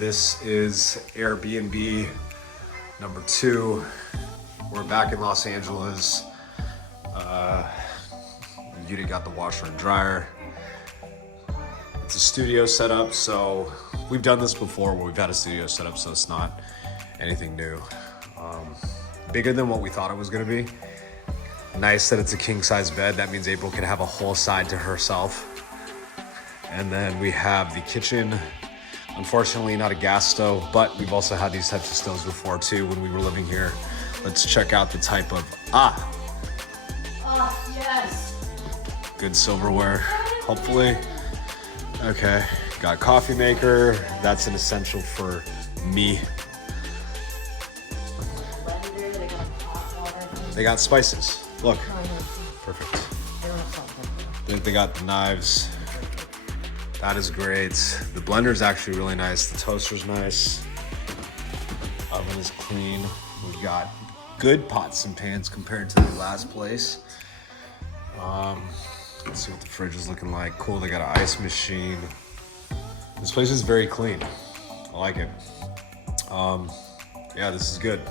This is Airbnb number 2. We're back in Los Angeles. Unit got the washer and dryer. It's a studio setup, so we've done this before where we've had a studio setup, so it's not anything new. Bigger than what we thought it was gonna be. Nice that it's a king size bed. That means April can have a whole side to herself. And then we have the kitchen. Unfortunately, not a gas stove, but we've also had these types of stoves before too when we were living here. Let's check out the type of, Yes. good silverware, hopefully. Okay, got coffee maker. That's an essential for me. Blender, they got hot water. They got spices. Look, Oh, perfect. they don't have salt and pepper. They got the knives. That is great. The blender's actually really nice. The toaster's nice. Oven is clean. We've got good pots and pans compared to the last place. Let's see what the fridge is looking like. Cool, they got an ice machine. This place is very clean. I like it. Yeah, this is good.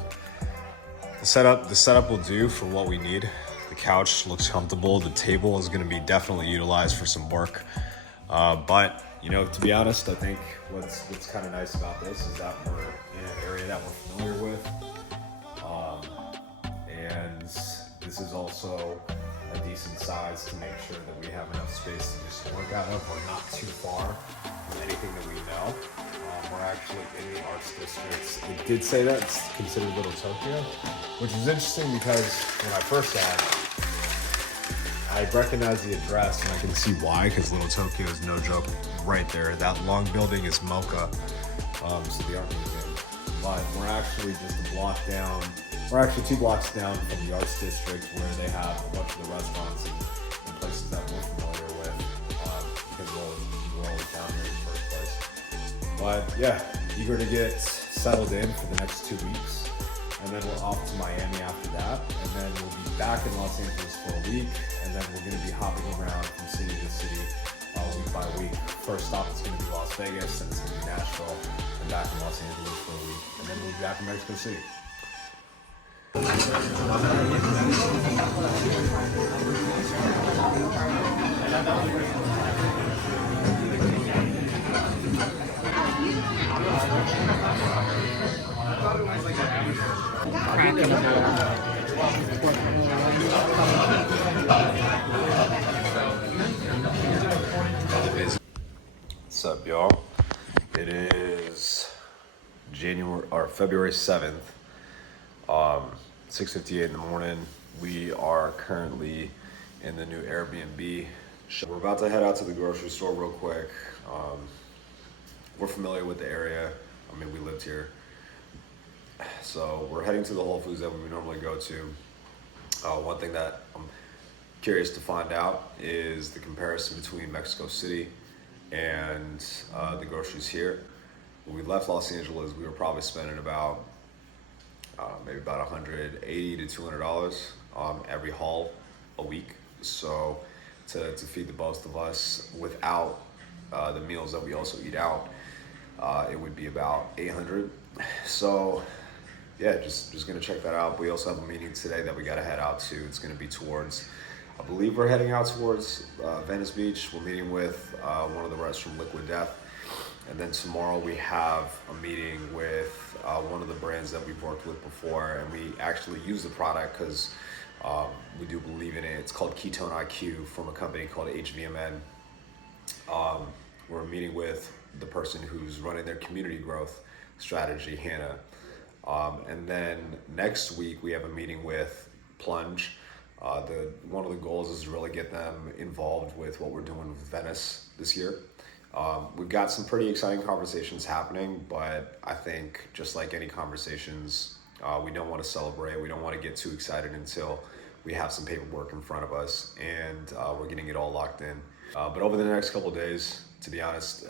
The setup will do for what we need. The couch looks comfortable. The table is gonna be definitely utilized for some work. But, you know, to be honest, I think what's kind of nice about this is that we're in an area that we're familiar with. And this is also a decent size to make sure that we have enough space to just work out of. We're not too far from anything that we know. We're actually in the arts districts. It did say that it's considered Little Tokyo, which is interesting because when I first saw it, I recognize the address and I can see why, because Little Tokyo is no joke right there. That long building is Mocha, so the art museum. But we're actually just a block down. We're actually 2 blocks down from the arts district where they have a bunch of the restaurants and places that we're familiar with, because we're always down here in the first place. But yeah, eager to get settled in for the next 2 weeks. And then we're off to Miami after that. And then we'll be back in Los Angeles for a week. And then we're gonna be hopping around from city to city, week by week. First stop is gonna be Las Vegas, and it's gonna be Nashville, and back in Los Angeles for a week. And then we'll be back in Mexico City. What's up, y'all? It is February 7th, 6:58 in the morning. We are currently in the new Airbnb. We're about to head out to the grocery store real quick. We're familiar with the area. I mean, we lived here. So we're heading to the Whole Foods that we would normally go to. One thing that I'm curious to find out is the comparison between Mexico City and the groceries here. When we left Los Angeles, we were probably spending about maybe about $180 to $200 every haul a week. So to feed the both of us without the meals that we also eat out, it would be about 800. So yeah, just gonna check that out. We also have a meeting today that we gotta head out to. It's gonna be towards, I believe we're heading out towards Venice Beach. We're meeting with one of the reps from Liquid Death. And then tomorrow we have a meeting with one of the brands that we've worked with before, and we actually use the product because we do believe in it. It's called Ketone IQ from a company called HVMN. We're meeting with the person who's running their community growth strategy, Hannah. And then next week we have a meeting with Plunge. One of the goals is to really get them involved with what we're doing with Venice this year. We've got some pretty exciting conversations happening, but I think just like any conversations, we don't want to celebrate. We don't want to get too excited until we have some paperwork in front of us and we're getting it all locked in. But over the next couple of days, to be honest,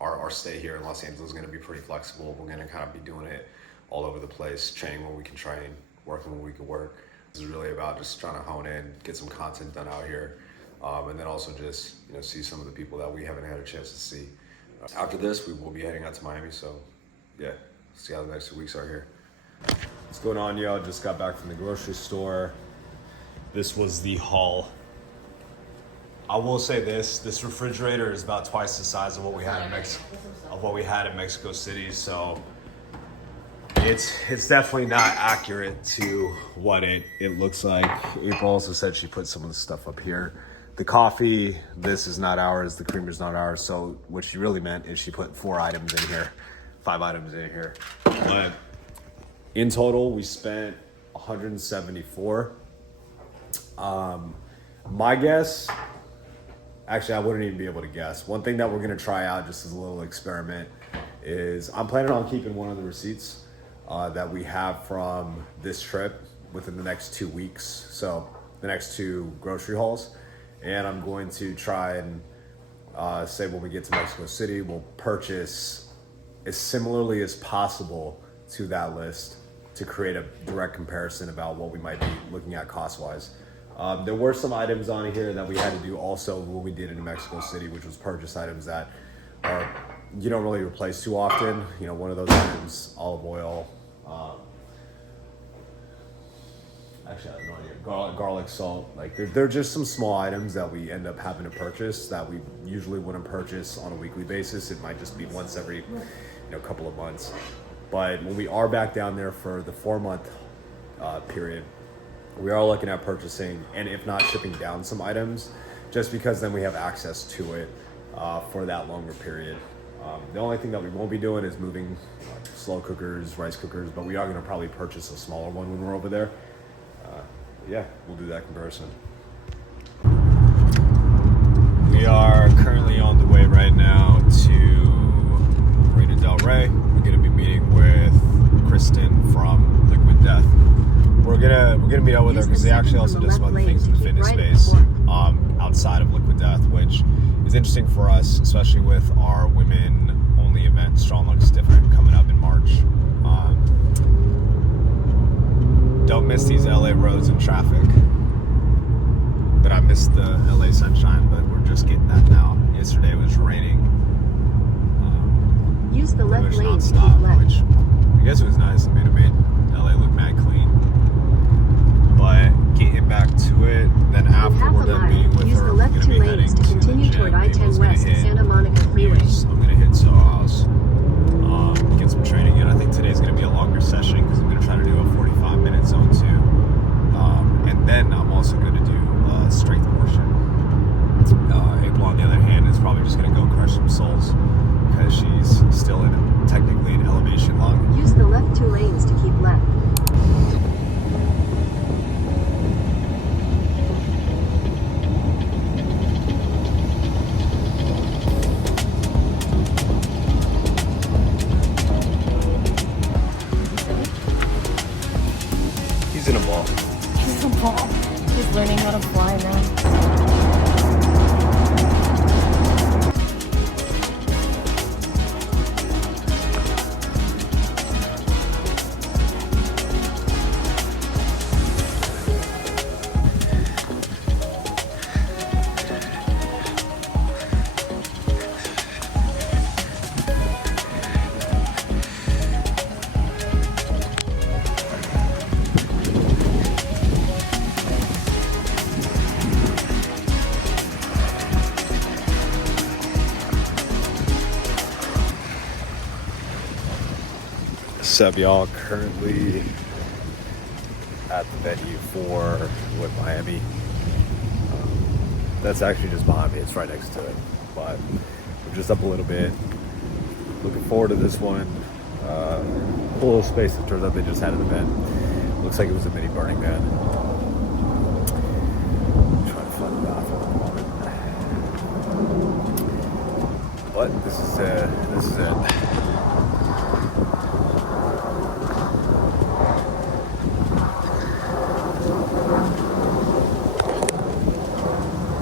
our stay here in Los Angeles is going to be pretty flexible. We're going to kind of be doing it all over the place, training when we can train, working when we can work. This is really about just trying to hone in, get some content done out here, and then also just see some of the people that we haven't had a chance to see After this, we will be heading out to Miami. So yeah, see how the next 2 weeks are here. What's going on, y'all? Just got back from the grocery store. This was the haul. I will say this refrigerator is about twice the size of what we had in Mexico City. So it's definitely not accurate to what it looks like. April also said she put some of the stuff up here. The coffee, this is not ours. The creamer's not ours. So what she really meant is she put 5 items in here. But in total, we spent 174. My guess, actually, I wouldn't even be able to guess. One thing that we're gonna try out just as a little experiment is I'm planning on keeping one of the receipts that we have from this trip within the next 2 weeks. So the next 2 grocery hauls. And I'm going to try and say when we get to Mexico City, we'll purchase as similarly as possible to that list to create a direct comparison about what we might be looking at cost-wise. There were some items on here that we had to do also when we did in Mexico City, which was purchase items that you don't really replace too often. You know, one of those items, olive oil, actually I have no idea, garlic, salt. Like they're just some small items that we end up having to purchase that we usually wouldn't purchase on a weekly basis. It might just be once every couple of months. But when we are back down there for the 4-month period, we are looking at purchasing, and if not shipping down some items, just because then we have access to it for that longer period. The only thing that we won't be doing is moving slow cookers, rice cookers, but we are going to probably purchase a smaller one when we're over there. Yeah, we'll do that comparison. We are currently on the way right now to Marina Del Rey. We're going to be meeting with Kristen from Liquid Death. We're gonna meet up with her because they actually also do some other things in the fitness space outside of Liquid Death, which is interesting for us, especially with our women-only event, Strong Looks Different, coming up in March. Don't miss these LA roads and traffic. But I missed the LA sunshine, but we're just getting that now. Yesterday it was raining. Use the left lane to keep nonstop, left. which I guess it was nice. I mean, it made LA look mad clean. But getting back to it, then after we're done meeting with use her, the we're left gonna 2 be heading lanes to continue the toward gym. I-10 April's West gonna to hit Santa Monica Freeway. Muse. I'm gonna hit Soho House, get some training in. I think today's gonna be a longer session because I'm gonna try to do a 45-minute zone 2. And then I'm also gonna do a strength portion. April, on the other hand, is probably just gonna go crush some souls because she's still technically an elevation lung. Use the left 2 lanes to keep left. He's in a ball. He's a ball. He's learning how to fly now. What's up, y'all? Currently at the venue for Miami. That's actually just behind me. It's right next to it. But we're just up a little bit. Looking forward to this one. Cool little space. It turns out they just had an event. Looks like it was a mini Burning Man. Trying to find the bathroom at the moment. But this is it.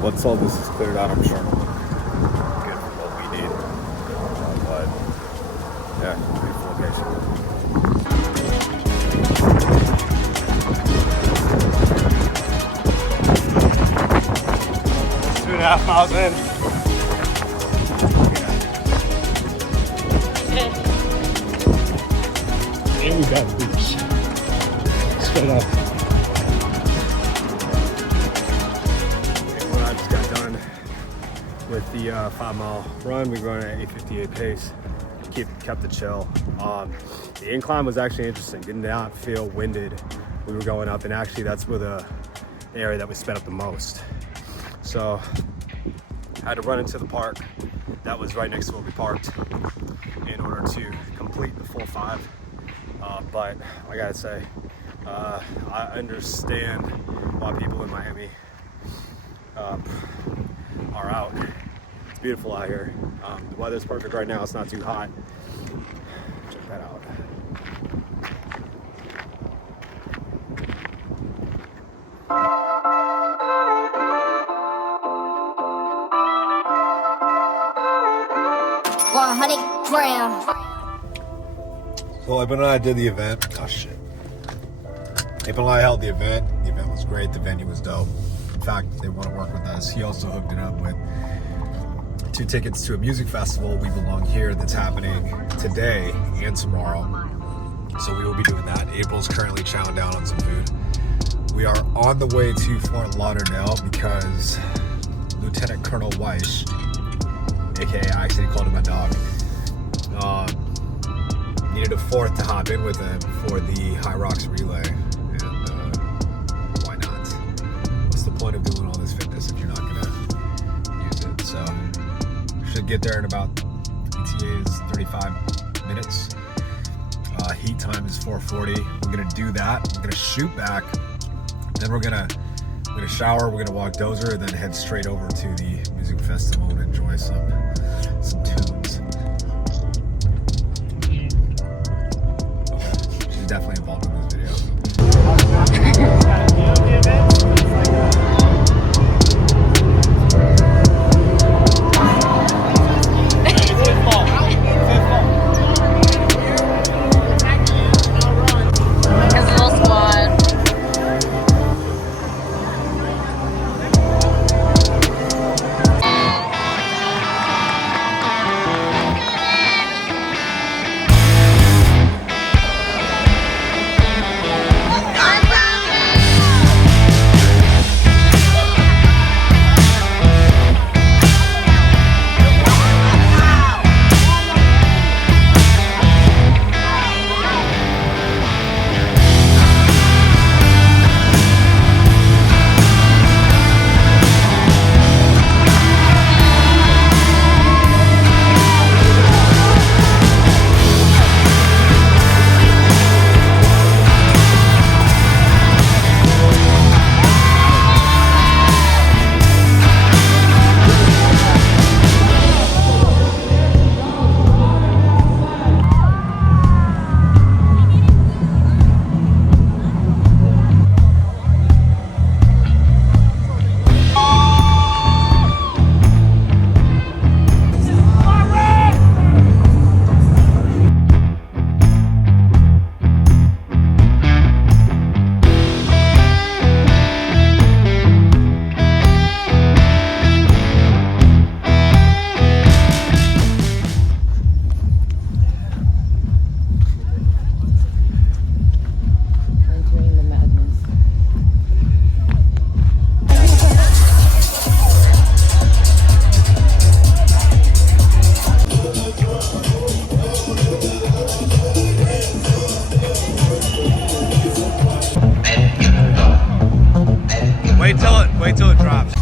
Once all this is cleared out, I'm sure it'll look good for what we need. But yeah, beautiful location. 2.5 miles in. And we got boots. Straight up. Well, I just got done with the 5-mile run. We run at 8:58 pace. Kept it chill. The incline was actually interesting. Did not feel winded. We were going up, and actually that's where the area that we sped up the most. So I had to run into the park that was right next to where we parked in order to complete the full 5. But I gotta say, I understand why people in Miami are out. It's beautiful out here. The weather's perfect right now. It's not too hot. Check that out. So Abel and I did the event. Oh shit. Abel and I held the event. The event was great. The venue was dope. In fact, they want to work with us. He also hooked it up with 2 tickets to a music festival, We Belong Here, that's happening today and tomorrow. So we will be doing that. April's currently chowing down on some food. We are on the way to Fort Lauderdale because Lieutenant Colonel Weiss, aka I actually called him my dog, needed a 4th to hop in with him for the High Rocks relay. And why not? What's the point of doing all this fitness if you're not gonna use it? So should get there in about, ETA is 35 minutes. Heat time is 4:40. We're gonna do that. We're gonna shoot back. Then we're gonna shower. We're gonna walk Dozer, and then head straight over to the music festival and enjoy some tunes. She's definitely involved in this video. Entering the madness. Wait till it drops.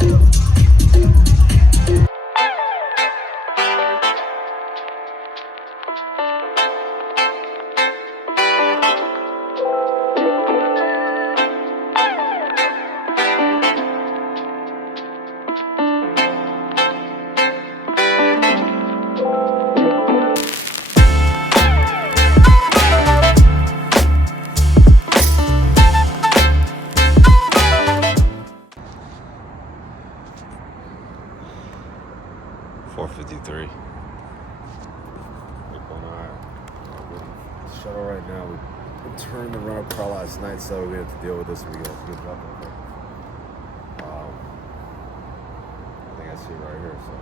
$4.53. Shuttle right now. We turned the run up car last night, so we had to deal with this. We got to get up. I think I see it right here. So.